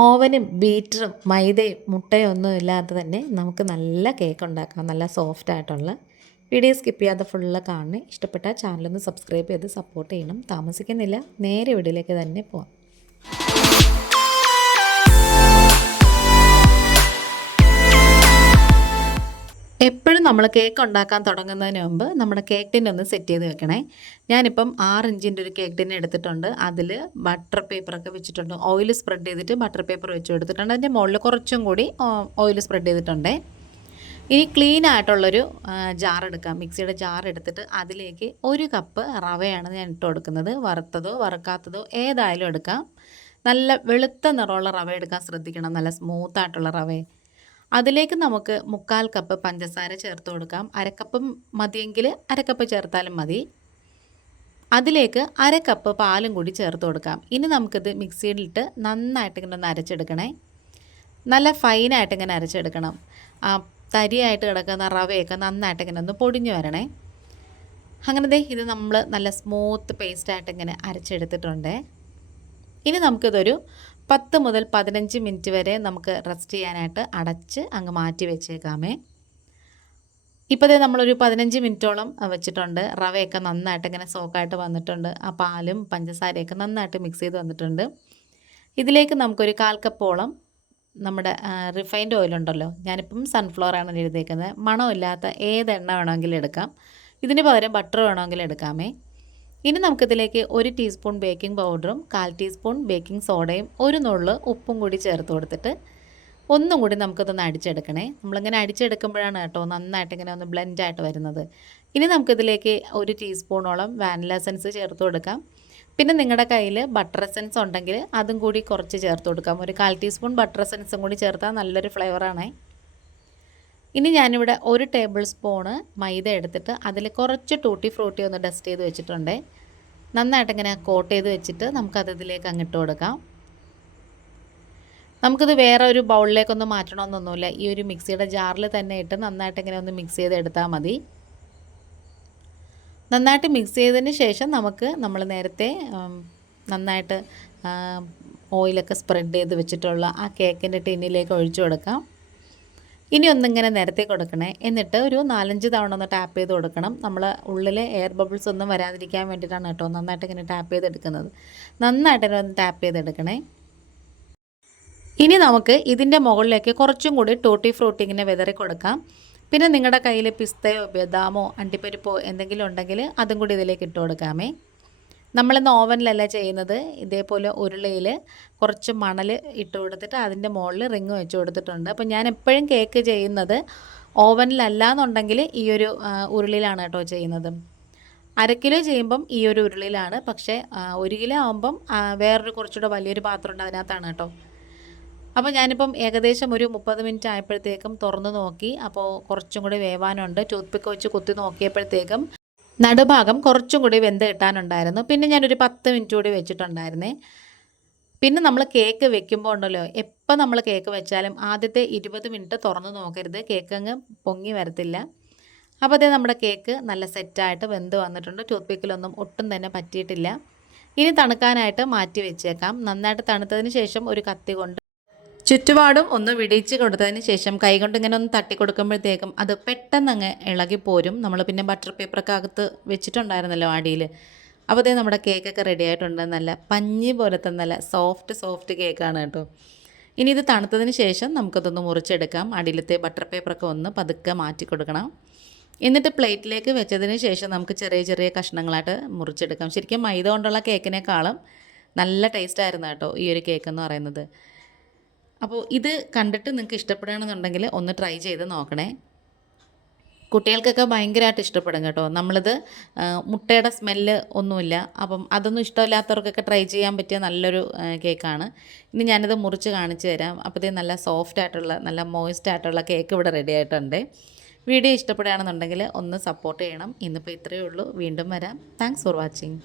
ഓവനും ബീറ്ററും മൈദയും മുട്ടയും ഒന്നും ഇല്ലാതെ തന്നെ നമുക്ക് നല്ല കേക്ക് ഉണ്ടാക്കാം നല്ല സോഫ്റ്റ് ആയിട്ടുള്ള. വീഡിയോ സ്കിപ്പ് ചെയ്യാതെ ഫുള്ള് കാണണേ ഇഷ്ടപ്പെട്ട ചാനലൊന്ന് സബ്സ്ക്രൈബ് ചെയ്ത് സപ്പോർട്ട് ചെയ്യണം. താമസിക്കുന്നില്ല. നേരെ വീഡിയോയിലേക്ക് തന്നെ പോവാം. എപ്പോഴും നമ്മൾ കേക്ക് ഉണ്ടാക്കാൻ തുടങ്ങുന്നതിന് മുമ്പ് നമ്മുടെ കേക്ക് ടിൻ ഒന്ന് സെറ്റ് ചെയ്ത് വെക്കണേ. ഞാനിപ്പം ആറ് ഇഞ്ചിന്റെ ഒരു കേക്ക് ടിൻ എടുത്തിട്ടുണ്ട്. അതിൽ ബട്ടർ പേപ്പറൊക്കെ വെച്ചിട്ടുണ്ട്. ഓയിൽ സ്പ്രെഡ് ചെയ്തിട്ട് ബട്ടർ പേപ്പർ വെച്ച് കൊടുത്തിട്ടുണ്ട്. അതിന്റെ മുകളിൽ കുറച്ചും കൂടി ഓയിൽ സ്പ്രെഡ് ചെയ്തിട്ടുണ്ട്. ഇനി ക്ലീൻ ആയിട്ടുള്ളൊരു ജാർ എടുക്കാം. മിക്സിയുടെ ജാർ എടുത്തിട്ട് അതിലേക്ക് ഒരു കപ്പ് റവയാണ് ഞാൻ ഇട്ട് കൊടുക്കുന്നത്. വറുത്തതോ വറുക്കാത്തതോ ഏതായാലും എടുക്കാം. നല്ല വെളുത്ത നിറമുള്ള റവ എടുക്കാൻ ശ്രദ്ധിക്കണം. നല്ല സ്മൂത്ത് ആയിട്ടുള്ള റവയെ. അതിലേക്ക് നമുക്ക് മുക്കാൽ കപ്പ് പഞ്ചസാര ചേർത്ത് കൊടുക്കാം. അരക്കപ്പ് മതിയെങ്കിൽ അരക്കപ്പ് ചേർത്താലും മതി. അതിലേക്ക് അര കപ്പ് പാലും കൂടി ചേർത്ത് കൊടുക്കാം. ഇനി നമുക്കിത് മിക്സിയിലിട്ട് നന്നായിട്ട് ഇങ്ങനെ ഒന്ന് അരച്ചെടുക്കണേ. നല്ല ഫൈനായിട്ട് ഇങ്ങനെ അരച്ചെടുക്കണം. തരിയായിട്ട് കിടക്കുന്ന റവയൊക്കെ നന്നായിട്ട് ഇങ്ങനെ ഒന്ന് പൊടിഞ്ഞു വരണേ. അങ്ങനെ ദേ ഇത് നമ്മൾ നല്ല സ്മൂത്ത് പേസ്റ്റായിട്ട് ഇങ്ങനെ അരച്ചെടുത്തിട്ടുണ്ട്. ഇനി നമുക്കിതൊരു പത്ത് മുതൽ പതിനഞ്ച് മിനിറ്റ് വരെ നമുക്ക് റെസ്റ്റ് ചെയ്യാനായിട്ട് അടച്ച് അങ്ങ് മാറ്റി വെച്ചേക്കാമേ. ഇപ്പോൾ ദേ നമ്മളൊരു പതിനഞ്ച് മിനിറ്റോളം വെച്ചിട്ടുണ്ട്. റവയൊക്കെ നന്നായിട്ട് ഇങ്ങനെ സോക്കായിട്ട് വന്നിട്ടുണ്ട്. ആ പാലും പഞ്ചസാരയൊക്കെ നന്നായിട്ട് മിക്സ് ചെയ്ത് വന്നിട്ടുണ്ട്. ഇതിലേക്ക് നമുക്കൊരു കാൽ കപ്പോളം നമ്മുടെ റിഫൈൻഡ് ഓയിൽ ഉണ്ടല്ലോ. ഞാനിപ്പം സൺഫ്ലവറാണ് എഴുതിയേക്കുന്നത് മണമില്ലാത്ത ഏത് എണ്ണ വേണമെങ്കിലും എടുക്കാം. ഇതിന് പകരം ബട്ടർ വേണമെങ്കിലും എടുക്കാമേ. ഇനി നമുക്കിതിലേക്ക് ഒരു ടീസ്പൂൺ ബേക്കിംഗ് പൗഡറും കാൽ ടീസ്പൂൺ ബേക്കിംഗ് സോഡയും ഒരു നുള്ള് ഉപ്പും കൂടി ചേർത്ത് കൊടുത്തിട്ട് ഒന്നും കൂടി നമുക്കിതൊന്ന് അടിച്ചെടുക്കണേ. നമ്മളിങ്ങനെ അടിച്ചെടുക്കുമ്പോഴാണ് കേട്ടോ നന്നായിട്ട് ഇങ്ങനെ ഒന്ന് ബ്ലെൻഡായിട്ട് വരുന്നത്. ഇനി നമുക്കിതിലേക്ക് ഒരു ടീസ്പൂണോളം വാനില എസൻസ് ചേർത്ത് കൊടുക്കാം. പിന്നെ നിങ്ങളുടെ കയ്യിൽ ബട്ടർ എസൻസ് ഉണ്ടെങ്കിൽ അതും കൂടി കുറച്ച് ചേർത്ത് കൊടുക്കാം. ഒരു കാൽ ടീസ്പൂൺ ബട്ടർ എസൻസും കൂടി ചേർത്താൽ നല്ലൊരു ഫ്ലേവറാണേ ഇനി ഞാനിവിടെ ഒരു ടേബിൾ സ്പൂണ് മൈദ എടുത്തിട്ട് അതിൽ കുറച്ച് ടൂട്ടി ഫ്രൂട്ടി ഒന്ന് ഡസ്റ്റ് ചെയ്ത് വെച്ചിട്ടുണ്ട്. നന്നായിട്ട് ഇങ്ങനെ കോട്ട് ചെയ്ത് വെച്ചിട്ട് നമുക്കത് ഇതിലേക്ക് അങ്ങിട്ട് കൊടുക്കാം. നമുക്കിത് വേറെ ഒരു ബൗളിലേക്കൊന്നും മാറ്റണമെന്നൊന്നുമില്ല. ഈ ഒരു മിക്സിയുടെ ജാറിൽ തന്നെ ഇട്ട് നന്നായിട്ട് ഇങ്ങനെ ഒന്ന് മിക്സ് ചെയ്ത് എടുത്താൽ മതി. നന്നായിട്ട് മിക്സ് ചെയ്തതിന് ശേഷം നമുക്ക് നമ്മൾ നേരത്തെ നന്നായിട്ട് ഓയിലൊക്കെ സ്പ്രെഡ് ചെയ്ത് വെച്ചിട്ടുള്ള ആ കേക്കിന്റെ ടിന്നിലേക്ക് ഒഴിച്ചു കൊടുക്കാം. ഇനി ഒന്നിങ്ങനെ നേരത്തെ കൊടുക്കണേ. എന്നിട്ട് ഒരു നാലഞ്ച് തവണ ഒന്ന് ടാപ്പ് ചെയ്ത് കൊടുക്കണം. നമ്മൾ ഉള്ളിൽ എയർ ബബിൾസ് ഒന്നും വരാതിരിക്കാൻ വേണ്ടിയിട്ടാണ് കേട്ടോ നന്നായിട്ട് ഇങ്ങനെ ടാപ്പ് ചെയ്തെടുക്കുന്നത്. നന്നായിട്ട് ഒന്ന് ടാപ്പ് ചെയ്തെടുക്കണേ. ഇനി നമുക്ക് ഇതിന്റെ മുകളിലേക്ക് കുറച്ചും കൂടി ടൂട്ടി ഫ്രൂട്ടി ഇങ്ങനെ വിതറി കൊടുക്കാം. പിന്നെ നിങ്ങളുടെ കയ്യിൽ പിസ്തയോ ബദാമോ അണ്ടിപ്പരിപ്പോ എന്തെങ്കിലും ഉണ്ടെങ്കിൽ അതും കൂടി ഇതിലേക്ക് ഇട്ട് കൊടുക്കാമേ. നമ്മളിന്ന് ഓവനിലല്ല ചെയ്യുന്നത്? ഇതേപോലെ ഉരുളയിൽ കുറച്ച് മണൽ ഇട്ട് കൊടുത്തിട്ട് അതിന്റെ മുകളിൽ റിങ് വെച്ച് കൊടുത്തിട്ടുണ്ട്. അപ്പോൾ ഞാൻ എപ്പോഴും കേക്ക് ചെയ്യുന്നത് ഓവനിലല്ല എന്നുണ്ടെങ്കിൽ ഈ ഒരു ഉരുളിയിലാണ് കേട്ടോ ചെയ്യുന്നത്. അര കിലോ ചെയ്യുമ്പം ഈ ഒരു ഉരുളിയിലാണ്. പക്ഷേ ഒരു കിലോ ആകുമ്പം വേറൊരു കുറച്ചുകൂടെ വലിയൊരു പാത്രം ഉണ്ട് അതിനകത്താണ് കേട്ടോ. അപ്പോൾ ഞാനിപ്പം ഏകദേശം ഒരു മുപ്പത് മിനിറ്റ് ആയപ്പോഴത്തേക്കും തുറന്ന് നോക്കി. അപ്പോൾ കുറച്ചും കൂടി വേവാനുണ്ട്. ടൂത്ത് പിക്ക് വെച്ച് കുത്തി നോക്കിയപ്പോഴത്തേക്കും നടുഭാഗം കുറച്ചും കൂടി വെന്ത് കിട്ടാനുണ്ടായിരുന്നു. പിന്നെ ഞാനൊരു പത്ത് മിനിറ്റ് കൂടി വെച്ചിട്ടുണ്ടായിരുന്നേ. പിന്നെ നമ്മൾ കേക്ക് വെക്കുമ്പോൾ ഉണ്ടല്ലോ എപ്പോൾ നമ്മൾ കേക്ക് വെച്ചാലും ആദ്യത്തെ ഇരുപത് മിനിറ്റ് തുറന്ന് നോക്കരുത്. കേക്ക് അങ്ങ് പൊങ്ങി വരത്തില്ല. അപ്പോൾ അതേ നമ്മുടെ കേക്ക് നല്ല സെറ്റായിട്ട് വെന്ത് വന്നിട്ടുണ്ട്. ടൂത്ത് പിക്കിലൊന്നും ഒട്ടും തന്നെ പറ്റിയിട്ടില്ല. ഇനി തണുക്കാനായിട്ട് മാറ്റി വെച്ചേക്കാം. നന്നായിട്ട് തണുത്തതിന് ശേഷം ഒരു കത്തി കൊണ്ട് ചുറ്റുപാടും ഒന്ന് വിടിച്ച് കൊടുത്തതിന് ശേഷം കൈകൊണ്ട് ഇങ്ങനെ ഒന്ന് തട്ടി കൊടുക്കുമ്പോഴത്തേക്കും അത് പെട്ടെന്ന് അങ്ങ് ഇളകി പോരും. നമ്മൾ പിന്നെ ബട്ടർ പേപ്പറൊക്കെ അകത്ത് വെച്ചിട്ടുണ്ടായിരുന്നല്ലോ അടിയിൽ. അപ്പോൾ അതേ നമ്മുടെ കേക്കൊക്കെ റെഡി ആയിട്ടുണ്ട്. നല്ല പഞ്ഞി പോലത്തെ നല്ല സോഫ്റ്റ് സോഫ്റ്റ് കേക്കാണ് കേട്ടോ. ഇനി ഇത് തണുത്തതിന് ശേഷം നമുക്കതൊന്ന് മുറിച്ചെടുക്കാം. അടിയിലത്തെ ബട്ടർ പേപ്പറൊക്കെ ഒന്ന് പതുക്കെ മാറ്റി കൊടുക്കണം. എന്നിട്ട് പ്ലേറ്റിലേക്ക് വെച്ചതിന് ശേഷം നമുക്ക് ചെറിയ ചെറിയ കഷ്ണങ്ങളായിട്ട് മുറിച്ചെടുക്കാം. ശരിക്കും മൈദ കൊണ്ടുള്ള കേക്കിനേക്കാളും നല്ല ടേസ്റ്റായിരുന്നു കേട്ടോ ഈ ഒരു കേക്ക് എന്ന് പറയുന്നത്. അപ്പോൾ ഇത് കണ്ടിട്ട് നിങ്ങൾക്ക് ഇഷ്ടപ്പെടുകയാണെന്നുണ്ടെങ്കിൽ ഒന്ന് ട്രൈ ചെയ്ത് നോക്കണേ. കുട്ടികൾക്കൊക്കെ ഭയങ്കരമായിട്ട് ഇഷ്ടപ്പെടും കേട്ടോ. നമ്മളിത് മുട്ടയുടെ സ്മെല്ല് ഒന്നുമില്ല. അപ്പം അതൊന്നും ഇഷ്ടമില്ലാത്തവർക്കൊക്കെ ട്രൈ ചെയ്യാൻ പറ്റിയ നല്ലൊരു കേക്കാണ്. ഇനി ഞാനിത് മുറിച്ച് കാണിച്ചു തരാം. അപ്പോഴത്തേ നല്ല സോഫ്റ്റ് ആയിട്ടുള്ള നല്ല മോയിസ്റ്റ് ആയിട്ടുള്ള കേക്ക് ഇവിടെ റെഡി ആയിട്ടുണ്ട്. വീഡിയോ ഇഷ്ടപ്പെടുകയാണെന്നുണ്ടെങ്കിൽ ഒന്ന് സപ്പോർട്ട് ചെയ്യണം. ഇന്നിപ്പോൾ ഇത്രയേ ഉള്ളൂ. വീണ്ടും വരാം. Thanks for watching